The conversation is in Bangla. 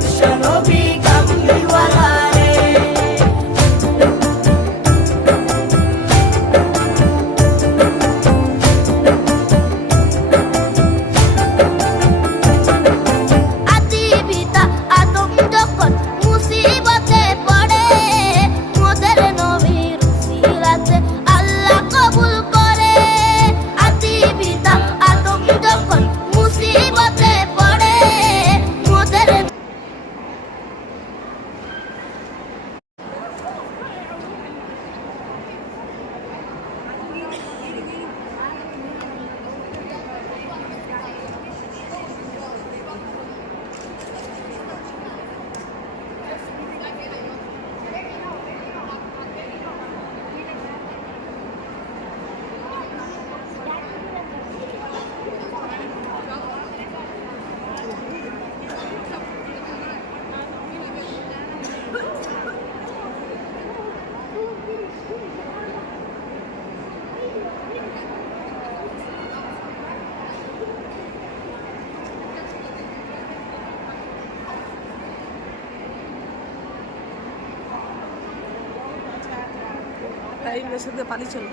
বিশ্বনবী কামলিওয়ালা রে। আদি পিতা আদম যখন মুসিবতে পড়ে, মোদের নবীর উসিলাতে আল্লাহ কবুল করে। আদি পিতা আদম যখন মুসিবতে পড়ে, মোদের এই মেশিন দিয়ে পানি চলো।